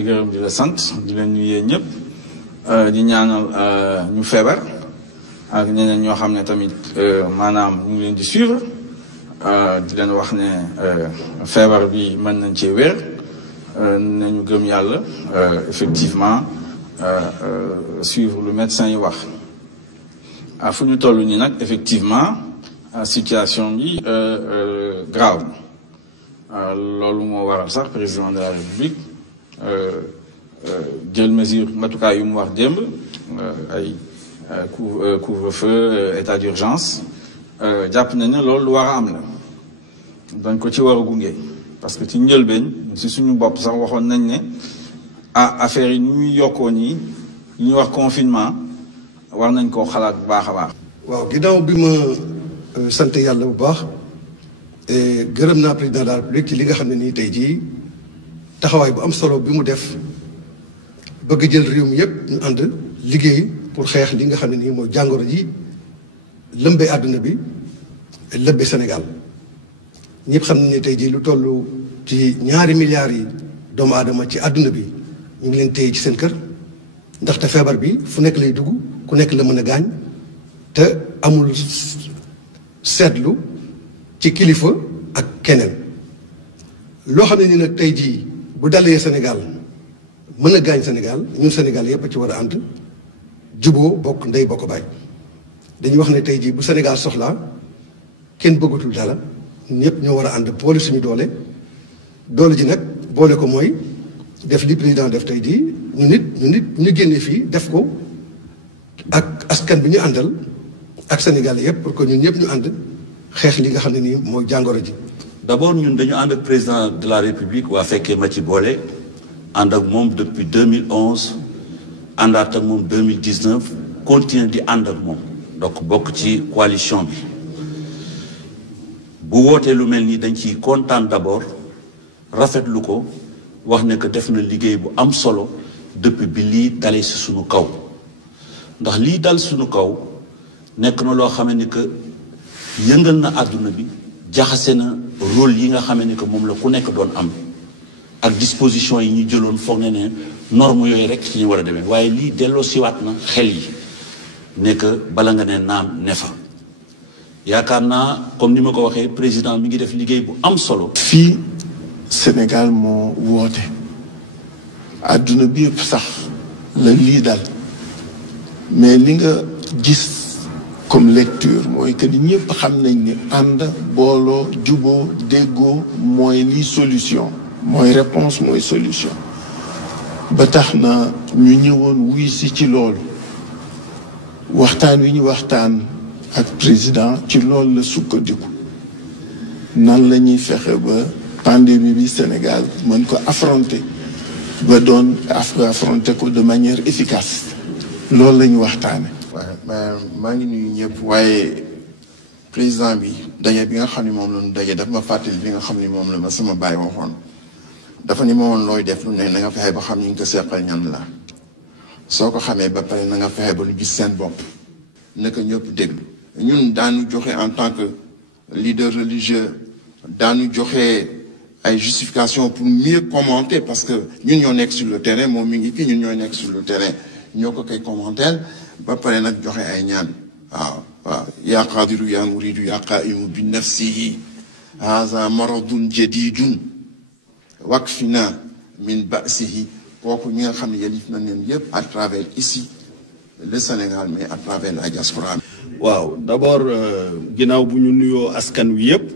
lay gërëm di la sant di leen nuyu ñëpp di ñaanal ñu feebar ak ñeneen ñoo xam ne tamit maanaam ñu ngi leen di suivre di leen wax ne feebar bi mën nañ cee wér nañu gëm yàlla effectivement suivre lu médecin yi wax fu ñu toll nii nag effectivement situation bi grave loolu moo waral sax président de la République jël mesure matukaay yu mu wax démb ay couvre-feu état d'urgence jàpp nañ ne loolu lu war a am la dañ ko ci war a gunge parce que ci njëlbeen si suñu bopp sax waxoon nañ ne affaire yi ñuy yokkoo nii li ñuy wax confinement war nañ koo xalaat bu baax a baax. waaw ginnaaw bi ma sant yàlla bu baax gërëm naa président de la République ci li nga xam ne nii tey jii taxawaay bu am solo bi mu def bëgg jël réew mi yëpp ñu ànd liggéey pour xeex li nga xam ne nii mooy jàngoro ji lëmbee àdduna bi lëmbee Sénégal ñëpp xam nañ ne tey jii lu toll ci 2 milliards yi doomu aadama ci àdduna bi ñu ngi leen téye ci seen kër ndaxte feebar bi fu nekk lay dugg ku nekk la mën a gaañ te amul seetlu ci kilifa ak keneen loo xam ne ni nag tey jii bu dalee Sénégal mën a gaañ Sénégal ñun Sénégal yëpp a ci war a ànd juboo bokk ndey bokk baay dañuy wax ne tey jii bu Sénégal soxlaa kenn bëggatul dara ñëpp ñoo war a ànd boole suñu doole ji nag boole ko mooy def li président def tey jii ñu génnee fii def ko ak askan bi ñu àndal ak Sénégal yëpp pour que ñun ñëpp ñu ànd xeex li nga xam ne nii mooy jàngoro ji. d'abord ñun dañu ànd ak président de la République waa fekkee ma ci boole ànd ak moom depuis 2011 àndaat ak moom 2019 continuer di ànd ak moom donc bokk ci coalition bi bu wootee lu mel nii dañ ciy kontaan d'abord rafetlu ko wax ne que def na liggéey bu am solo depuis bi lii dalee si suñu kaw ndax lii dal suñu kaw nekk na loo xam ne que yëngal na àdduna bi jaxase na rôle yi nga xam ne que moom la ku nekk doon am ak disposition yi ñu jëloon foog ne norme yooyu rek ci ñu war a demee waaye lii delloo siwaat na xel yi ne que bala nga ne naam ne fa yaakaar naa comme ni ma ko waxee président mi ngi def liggéey bu am solo. fii Sénégal moo woote àdduna bi yëpp sax la lii dal mais li nga gis comme lecture mooy que ni ñëpp xam nañ ni ànd booloo juboo déggoo mooy lii solution mooy réponse mooy solution ba tax na ñu ñëwoon wuy si ci loolu waxtaan wi ñu waxtaan ak président ci loolu la sukkandiku nan la ñuy fexe ba pandémie bi Sénégal mën ko affronter ba doon affronter ko de manière efficace loolu la ñu waxtaane waaye maa ngi nuyu ñëpp waaye président bi daje bi nga xam ne moom la ñu daje dafa ma fàttali bi nga xam ne moom la ma sama baay waxoon dafa ni ma woon looy def lu ne na nga fexe ba xam ñu ngi ko seqal ñan la soo ko xamee ba pare na nga fexe ba lu gis seen bopp naka ñëpp déglu ñun daanu joxe en tant que leader religieux daanu joxe ay justification pour mieux commenter parce que ñun ñoo nekk sur le terrain moom mi ngi fi ñun ñooy nekk sur le terrain ñoo ko koy commenter ba pare nag joxe ay ñaan waaw yaa qaadiru yaa muridu yaa qaimu bi nafsihi haza maradun jadidun wakfina min ba'sihi kooku ñi nga xam ne yelif na leen yëpp à travers ici le Sénégal mais à travers la diaspora. waaw d'abord ginnaaw bu ñu nuyoo askan wi yëpp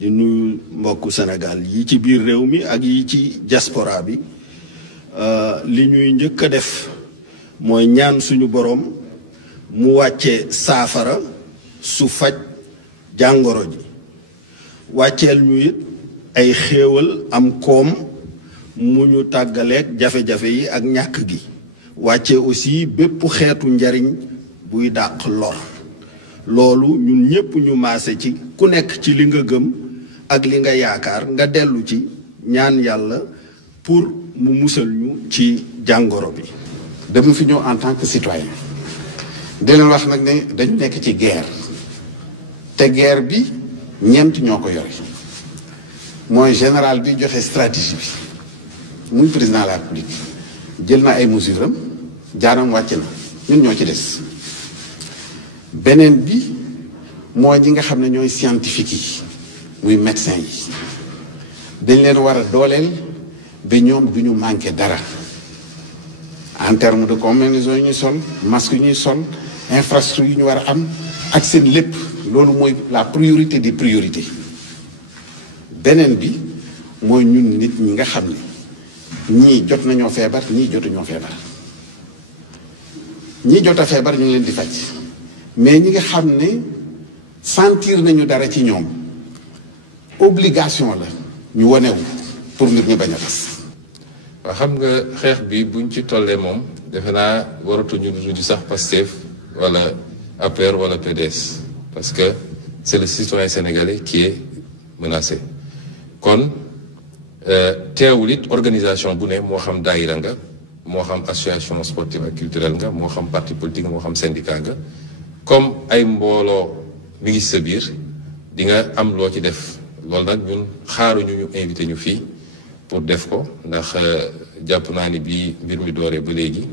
di nuyu mbokku Sénégal yi ci biir réew mi ak yi ci diaspora bi li ñuy njëkk a def mooy ñaan suñu borom mu wàcce saafara su faj jàngoro ji wàcceel ñu it ay xéewal am koom mu ñu tàggaleeg jafe-jafe yi ak ñàkk gi wàcce aussi bépp xeetu njariñ buy dàq lor loolu ñun ñépp ñu maase ci ku nekk ci li nga gëm ak li nga yaakaar nga dellu ci ñaan yàlla pour mu musal ñu ci jàngoro bi. dama fi ñëw en tant que citoyen di leen wax nag ne dañu nekk ci guerre te guerre bi ñeent ñoo ko yore mooy général bi joxe stratégie bi muy président de la République jël na ay mesures am jaaram wàcc na ñun ñoo ci des. beneen bi mooy ñi nga xam ne ñooy scientifique yi muy médecin yi dañ leen war a dooleel ba ñoom du ñu manqué dara en terme de combinaison yi ñuy sol masque yu ñuy sol infrastructure yi ñu war a am ak seen lépp loolu mooy la priorité des priorités. beneen bi mooy ñun nit ñi nga xam ne ñii jot nañoo feebar ñii jotuñoo feebar ñii jot a feebar ñu ngi leen di faj mais ñi nga xam ne sentir nañu dara ci ñoom obligation la ñu wanewu pour mbir ñu bañ a tas. waaw xam nga xeex bi buñ ci tollee moom defe naa waratuñu du sax Pastef wala APR wala PDS parce que c'est le citoyen sénégalais qui est menacé. kon teewul it organisation bu ne moo xam daayira nga moo xam association sportive ak culturelle nga moo xam parti politique moo xam syndicat nga comme ay mbooloo mi ngi sa biir di nga am loo ci def loolu nag ñun xaaruñu ñu invité ñu fii pour def ko ndax jàpp naa ni bii mbir mi dooree ba léegi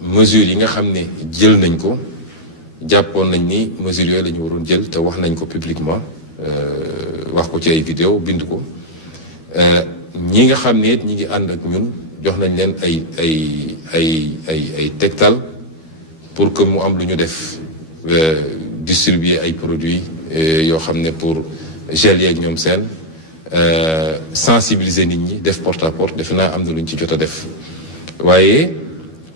mesures yi nga xam ne jël nañ ko jàppoon nañ ni mesures yooyu la ñu waroon jël te wax nañ ko publiquement wax ko ci ay vidéo bind ko ñi nga xam ne ñi ngi ànd ak ñun jox nañ leen ay tegtal pour que mu am lu ñu def distribuer ay produits yoo xam ne pour gel yeeg ñoom seen sensibiliser nit ñi def porte à porte defe naa am na lu ñu ci jot a def waaye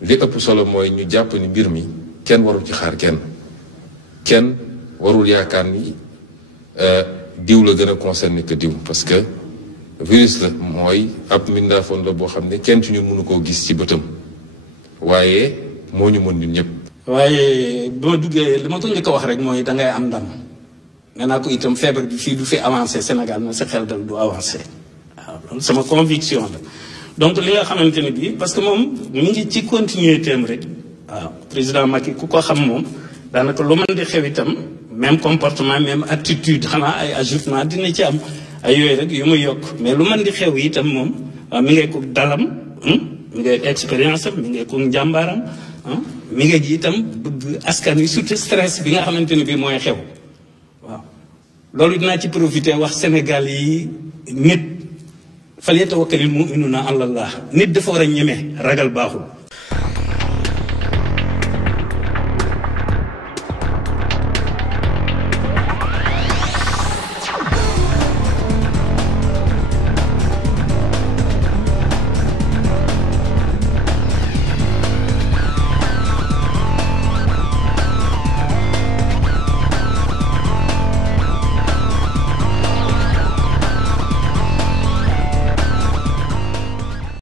li ëpp solo mooy ñu jàpp ni mbir mi kenn warul ci xaar kenn warul yaakaar ni diw la gën a concerné que diw parce que virus la mooy ab mbindaafoon la boo xam ne kenn ci ñun mënu koo gis ci bëtam waaye moo ñu mën ñun ñëpp. waaye bi ma duggee li ma ko njëkk a wax rek mooy da ngay am ndam nee naa ko itam feebar bi fii du fi avancé Sénégal na sa xel dal du avancé waaw loolu sama conviction la donc li nga xamante ne bii parce que moom mu ngi ci continuité am rek waaw président Macky ku ko xam moom daanaka lu mën di xew itam même comportement même attitude xanaa ay ajustement dina ci am ay yooyu rek yu muy yokk mais lu mën di xew itam moom mi ngay ko dalam mi ngay expérience am mi ngay ko njàmbaaram mi nga ji itam bëgg askan wi surtout stress bi nga xamante ne bii mooy xew waaw loolu dinaa ci profité wax Sénégal yi nit fal yatawakkalil mu'minuuna ala Allah nit dafa war a ñeme ragal baaxul